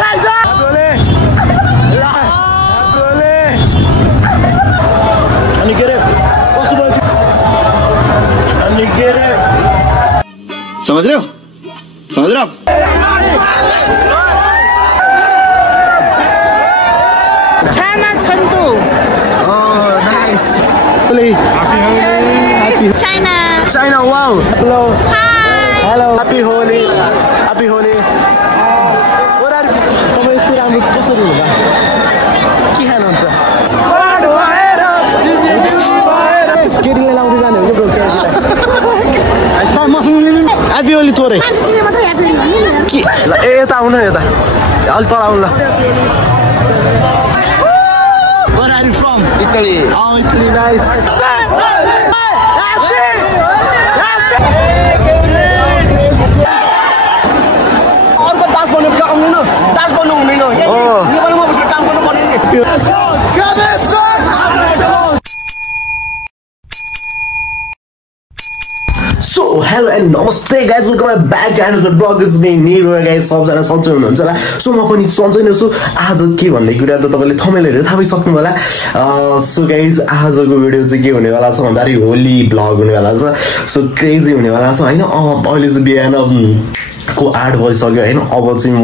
तलाइज अनि के रे कसो भयो अनि के रे समझ रहे हो आप China Chengdu. Oh nice happy China wow hello hello happy Holi what are तपाईं यस्तो राम्रो कसरी हुनु के खानुहुन्छ केटीले लाउँदै जाने हो ब्रो केटीलाई मसँग ह्यापी होली तोरे के ए यता आउन यता अलि तल आउन ल Where are you from? Italy. Oh, Italy, nice. अर्को दास बन्नु आउँदैन दास बन्नु हुँदैन नेपालमा बसेर काम गर्नु पर्ने नि So hello and namaste guys, welcome back to another vlog. This is me Nero guys. सबजना सन्चै हुनुहुन्छ होला सो म पनि सन्चै नै छु आज के भन्ने कुरा त तपाईले थम्बनेल हेरेर थाहा पाइसक्नु होला सो गाइज आजको भिडियो चाहिँ के हुने वाला छ भन्दाखेरि होली भ्लग हुने वाला छ सो क्रेजी हुने वाला छ हैन अहिले चाहिँ बिहान को 8 बजिसक्यो हैन अब चाहिँ म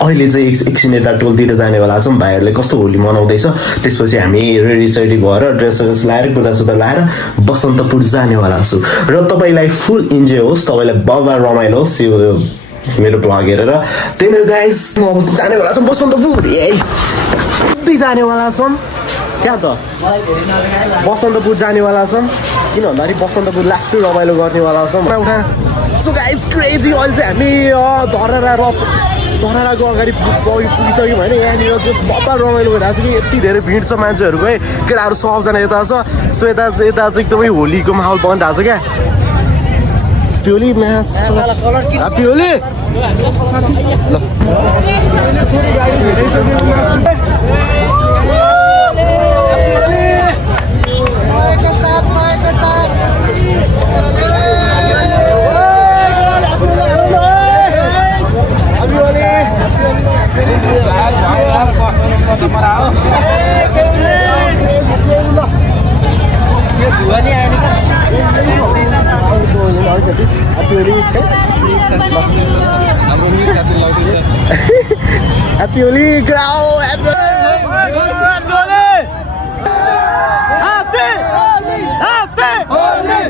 अहिले चाहिँ एकछिन यता टोलतिर जाने वाला छौं भाइहरुले कस्तो होली मनाउँदैछ त्यसपछि हामी रेडी सेडी भएर ड्रेसहरु लाएर कुर्ता लाएर बसन्तपुर जाने वाला छु र तपाईलाई फुल इन्जोय होस् तपाईलाई बबा रमाइलो होस् यो मेरो भ्लग हेरेर त्यही नै गाइस म अब जाने वाला छौं बसन्तपुर यही जाने वाला छौं क्या त बसन्तपुर जाने वाला छौं किन भन्दाखेरि बसन्तपुर लास्ट रमाइलो गर्ने वाला छौं उठा सो गाइस क्रेजी अहिले चाहिँ हामी धराको अगाडि पुगिसक्यौँ होइन यहाँनिर जस्ट बब्बा रमाइलो भइरहेको छ कि यति धेरै भिड छ मान्छेहरूको है केटाहरू सबजना यता छ सो यता चाहिँ एकदमै होलीको माहौल बनिरहेको छ क्या happy Holi happy Holi Happy Holi, grau, happy Holi, happy Holi, happy Holi, happy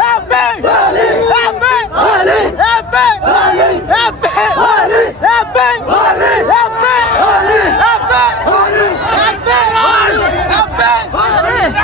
Holi, happy Holi, happy Holi, happy Holi, happy Holi,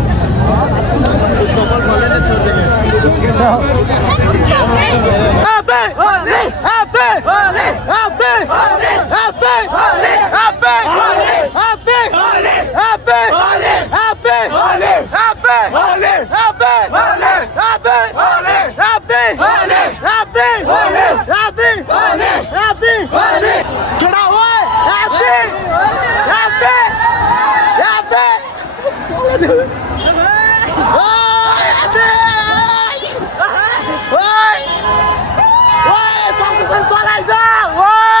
happy Holi, happy Holi,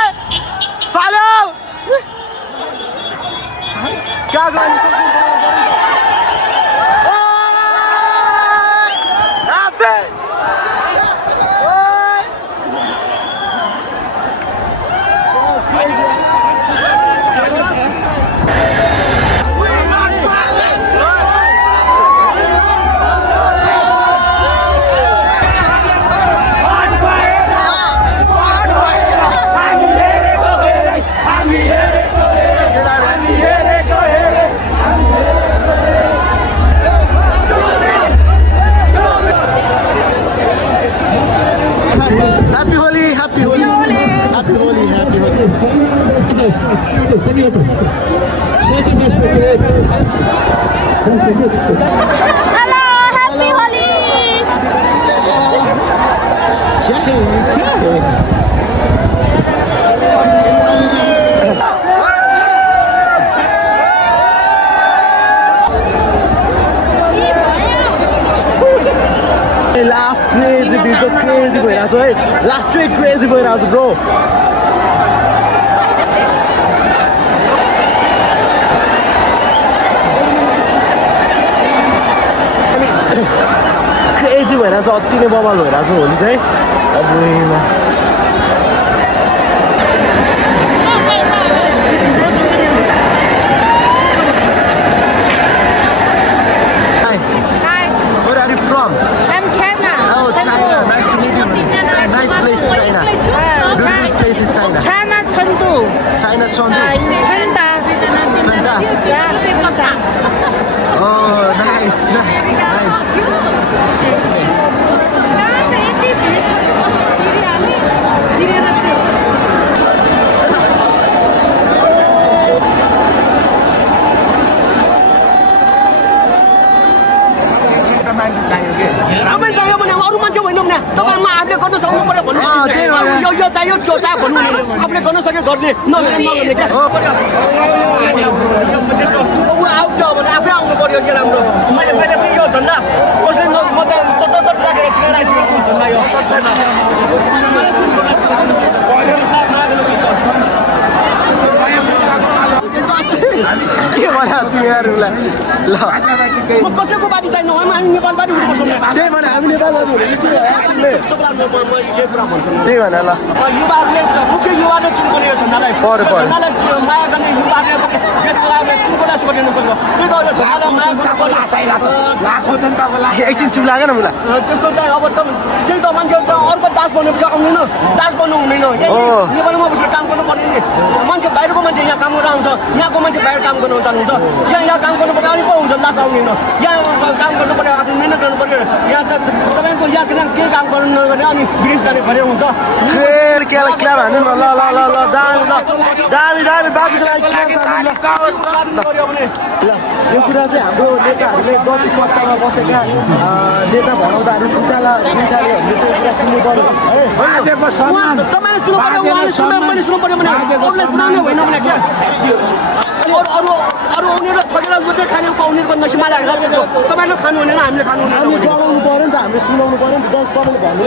happy Holi, happy Holi, happy Holi, happy Holi, happy Holi, happy Holi, happy Holi. Hello, happy Holi! Last crazy beats of crazy भइरहेछ है last straight crazy भइरहेछ bro crazy भइरहेछ अति नै बवाल भइरहेछ होली चाहिँ अब From? I'm China. Oh, China. Nice to meet you. Nice place, China. Beautiful place is China. China Chengdu. China Chengdu. Fanta. Fanta. Yeah, Fanta. Oh, nice. Nice. मान्छे चाहियो के तपाईँ चाहियो भने अरू मान्छे होइन भने तपाईँमा आफूले गर्न सक्नु पर्यो भन्नु यो चाहियो त्यो चाहियो भन्नु आफूले गर्न सक्यो गर्ने नगर्ने क्या आउँछ भने आफै आउनु पर्यो के राम्रो मैले पनि यो झन्डा कसले म चाहिँ 77 राखेर किन राखिसकेको झन्डा यो के भन्यो तिमीहरूलाई ल म कसैको बाटी चाहिन्न हामी नेपालबाटै हुनुपर्छ त्यही भने हामी नेपालबाटै हुने त्यही भने ल युवाहरूले मुख्य युवाले चिन्नुपर्ने यो झन्डालाई झन्डालाई माया गर्ने युवाहरूले देशलाई चिन्नुपर्ने सकिन सक्छ त्यही त यो झन्डालाई माया गर्नुपर्ने एकछिन चुप लाग्यो न मलाई त्यस्तो चाहिँ अब त्यही त मान्छेहरू चाहिँ अर्को दास बन्नेपछि आउँदैन दास बन्नु हुँदैन नेपालमा बसेर काम गर्नु पर्ने नि मान्छे बाहिरको मान्छे यहाँ काम गरेर आउँछ यहाँको मान्छे बाहिर काम गर्नु जानुहुन्छ यहाँ काम गर्नु पर्यो अलिक हुन्छ लास आउँदैन यहाँ काम गर्नु पर्यो आफ्नो मिहिनेत गर्नु पर्यो यहाँ त तपाईँको यहाँ केही काम गर्नु नगर्ने अनि विदेश जाने भरे हुन्छ क्ल्याप हान्नु ल ल ल ल दामी बाजुको लागि गर्यो भने यो कुरा चाहिँ हाम्रो नेताहरूले जति सत्तामा बसेका नेता भनाउँदाहरू दुईटाले चाहिँ कुरा सुन्नु पर्यो तपाईँले सुन्नु पर्यो उहाँले सुन्नु मैले सुन्नु पर्यो भने अरूलाई सुनाउने होइन भने क्या अरू उनीहरू थकेर मात्रै खाने उनीहरूको नसिमा लागेर तपाईँले खानु हुँदैन हामीले खानु हुँदैन चलाउनु पर्यो नि त हामीले सुनाउनु पर्यो नि त तपाईँले भन्नु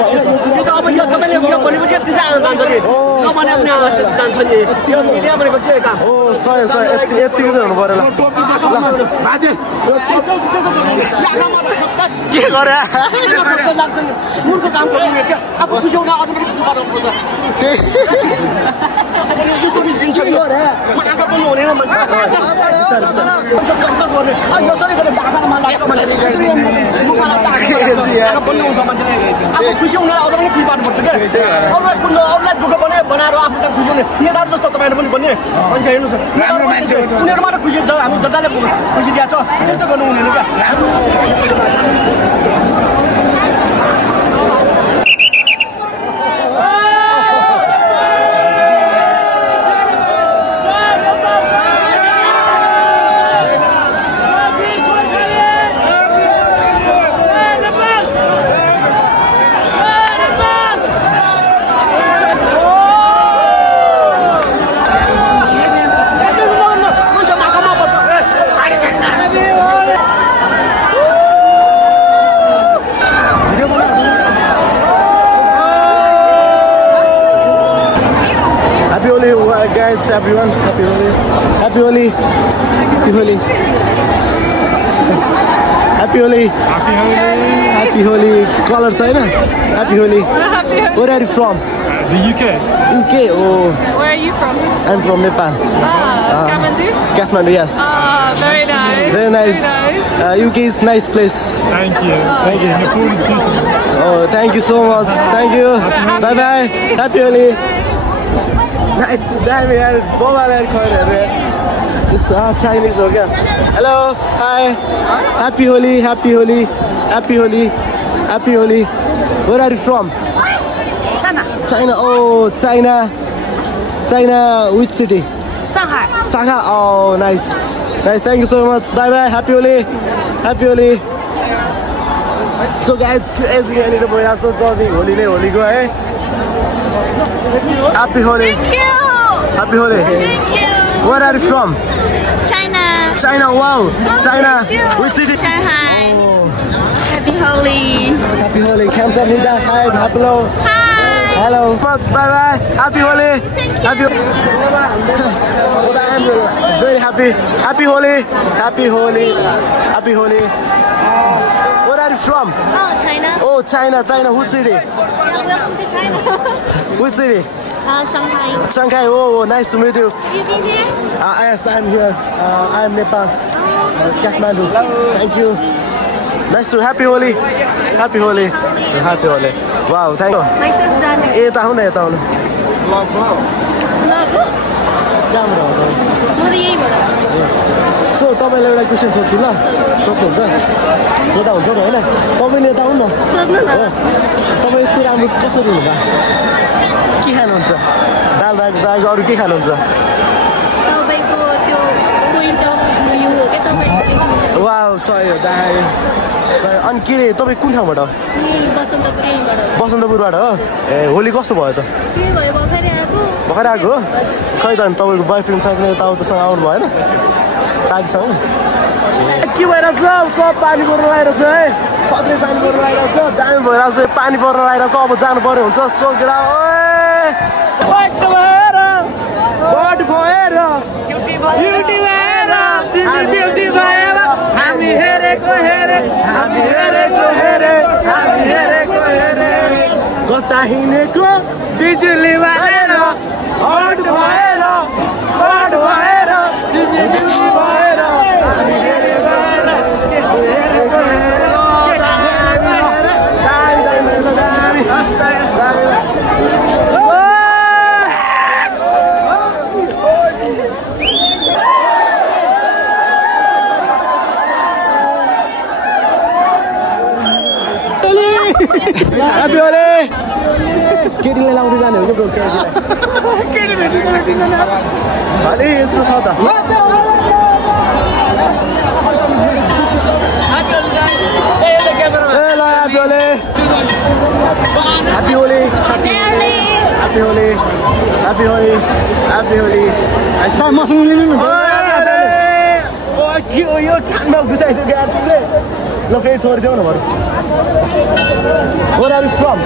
अब यो तपाईँले यो भनेपछि यति चाहिँ जान्छ नि नभने पनि जान्छ नि त्यो मिडिया भनेको के काम हो 100 यतिको चाहिँ हुनु पर्यो के गरे लाग्छ नि मुर्को काम गर्नु क्या अब खुसी हुन अरू पनि खुसी बनाउनु पर्छ यसरी गरेर बाख्रामा लाग्छ मान्छेले खुसी हुन अरू पनि खुसी पार्नुपर्छ क्या अरूलाई दुःख बनाएर आफू त खुसी हुने नेताहरू जस्तो तपाईँहरू पनि भन्ने मान्छे हेर्नुहोस् उनीहरूबाट खुसी हामी जताले खुसी दिएको छ त्यस्तो गर्नु हुँदैन क्या Guys, everyone, happy Holi, happy Holi, happy Holi, happy Holi, happy Holi. Color China, happy Holi. Where are you from? The UK. UK. Oh. Where are you from? I'm from Nepal. Kathmandu? Kathmandu, yes. Very nice. Very nice. UK is nice place. Thank you. Thank you. Nepal is beautiful. Oh, thank you so much. Thank you. Bye bye. Happy Holi. Nice, damn यार बहुत यार खैर this Chinese हो गया hello hi happy Holi happy Holi happy Holi happy Holi where are you from China. oh China which city Shanghai. Shanghai. Oh, nice. Nice. Thank you so much. Bye bye. Happy Holi. Happy Holi. So guys, crazy यहाँनिर भइरहेको छ जति होलीले होलीको है. Happy Holi. Thank you. Happy Holi. Thank you. Where are you from? China. China. Wow. China. Thank you. Which city? Shanghai. Oh. Happy Holi. Happy Holi. Kamsahamnida. Hi. Hello. Hi. Hello. Bye bye. Happy Holi. Happy. I'm very happy. Happy Holi. Happy Holi. Happy Holi. Where are you from? Oh, China. Oh, China. China. Which city? Welcome to China. Which city? Shanghai. Shanghai. Oh, nice to meet you. You been here? Yes, I'm here. I'm Nepal. Kathmandu. Thank you. Nice to Happy Holi. Happy Holi. Happy Holi. Wow, thank you. My sister. यता आउन यता आउन camera म त यहीबाट. So तपाईँलाई एउटा question सोध्छु ल सोध्नुहुन्छ सोध्दा हुन्छ नि होइन तपाईँले यता आउनु न सोध्नु न. तपाईँ यस्तो राम्रो कसरी हुनुभयो के खानुहुन्छ दाल भात बाहेक अरू के खानुहुन्छ तपाईँको त्यो पोइन्ट अफ भ्यू हो क्या तपाईँले देख्नु. वा सही हो दाइ अनि के अरे तपाईँ कुन ठाउँबाट हो बसन्तपुरैबाट. बसन्तपुरबाट हो ए होली कस्तो भयो त के भयो भर्खरै आएको. भर्खर आएको हो खै त अनि तपाईँको बोयफ्रेन्ड छ कि यताउतासँग आउनु भएन साथीसँग के भइरहेछ सब पानी पर्न लगाइरहेछ है खत्रै पानी पर्न लगाइरहेछ दामी भइरहेछ पानी पर्न लगाइरहेछ अब जानु पर्यो हुन्छ सो केटा हामी हेरेको कता हिँडेको बिजुली भएर हट भएर बिजुली भएर हामी हेरेको Happy Holi! केटीले लाउँदै जाने हो कि ब्रो केटीले अलि यत्रो छ त ए ल Happy Holi! Happy Holi! Happy Holi! Happy Holi! Happy Holi! सा मसँग लिनु न ओ के हो यो कानमा घुसाइदियो यार तिमीले ल फेरि छोडिदेऊ न बरु Where are you from?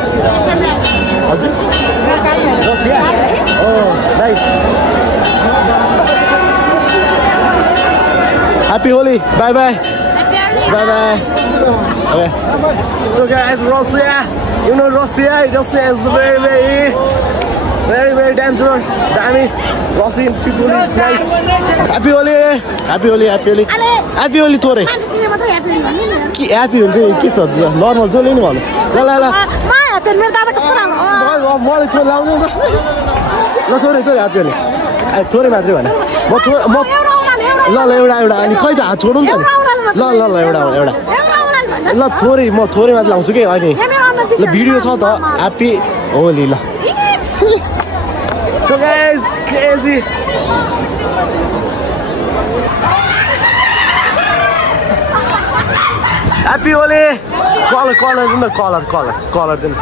Russia? Oh, nice. Happy Holi. Bye bye. Bye bye. Okay. So guys, Russia. You know Russia? Russia is very dangerous. Damn Russian people is nice. Happy Holi. Happy Holi. Happy Holi. Happy Holi थोरै के happy हुन्छ के छ normal जो लिनु भन्नु ल ल ल मलाई थोरै लाउँदै ल थोरै ह्याप्पी Holi थोरै मात्रै भने म ल एउटा अनि खै त हात छोडौँ त ल एउटा ल थोरै म थोरै मात्रै लाउँछु कि अनि ल भिडियो छ त ह्याप्पी होली ल So guys, crazy. Happy Holi. Color din da color din.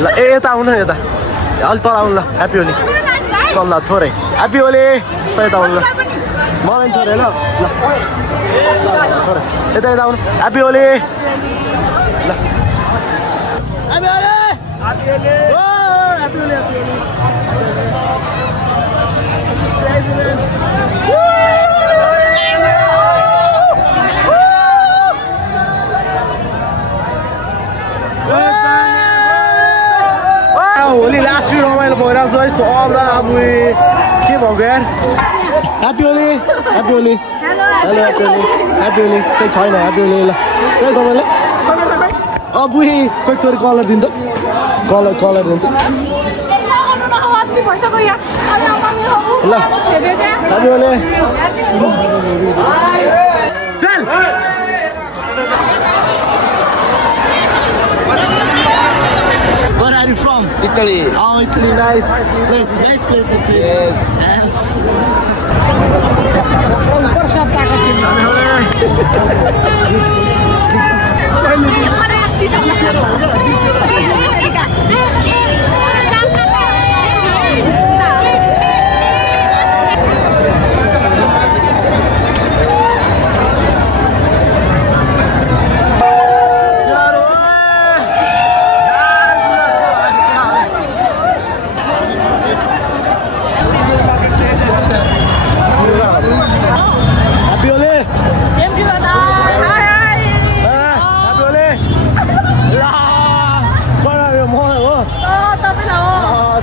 La eta una eta. Al tala una Happy Holi. Tala thore. Happy Holi. Eta una. Moment thore la. Thore. Eta una. Happy Holi. La. Happy Holi. Happy Holi. Happy Holi. Crazy man. Holi last week रमाइलो भइरहेको छ है सबलाई अब के भएको यार happy Holi hello happy Holi केही छैन ह्याप्पी होली ल के तपाईँले अब खोइ तोरी कलर दिन्छ कलर दिन्छ ल happy Holi Where are are you from? Italy. Oh, Italy, nice place, okay. Yes.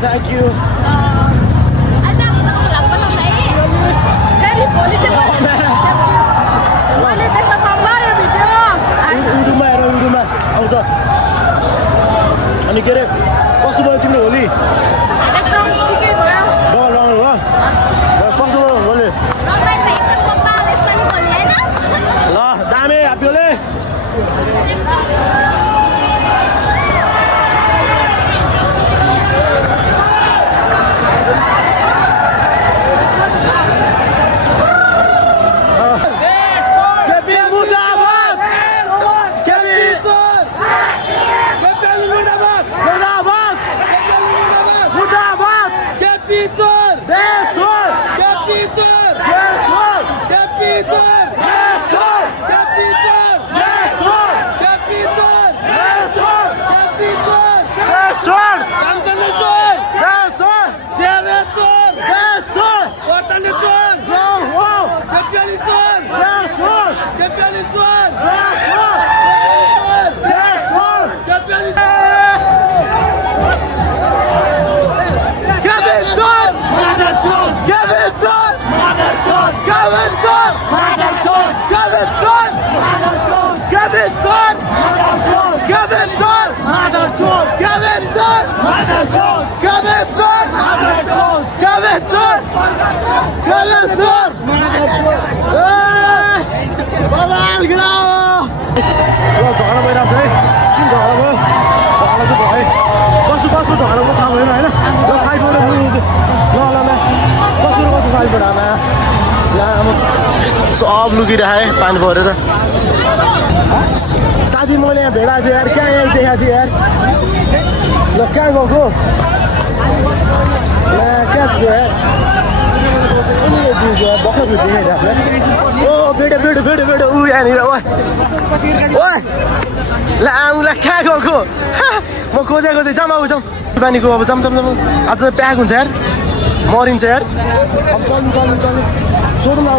Thank you. Anh đang sao làm cái hôm nay? Cái đi phố đi chơi bóng. Anh đi đánh bóng đó ya video. Uduma. Aउँछ. अनि के रे कस्तो भयो तिम्रो होली? एकदम ठिकै भयो. रङ हो? कस्तो भयो होली? रङलाई त एकदम कपाल यसपालि होली हैन? ल दामी ह्यापी होली. झगडा भइरहेको छ है किन झगडा भयो झगडा चाहिँ भयो कसको झगडा भयो थाहा भएन होइन ल साइडबाट ल कसको साइडबाट आमा ल सब लुकिरहे पानी परेर साथी मैले यहाँ भेला थियो यार कहाँ यहाँ देखाएको थियो यार ल कहाँ गएको कहाँ थियो यार भर्खर देखाइरहेको ओ बेडो ऊ यहाँनिर ओ ल आउँलाई कहाँ गएको म खोजेको चाहिँ जाउँ पानीको अब जम आज प्याक हुन्छ यार मरिन्छ यार अब चल्नु सोधौँ न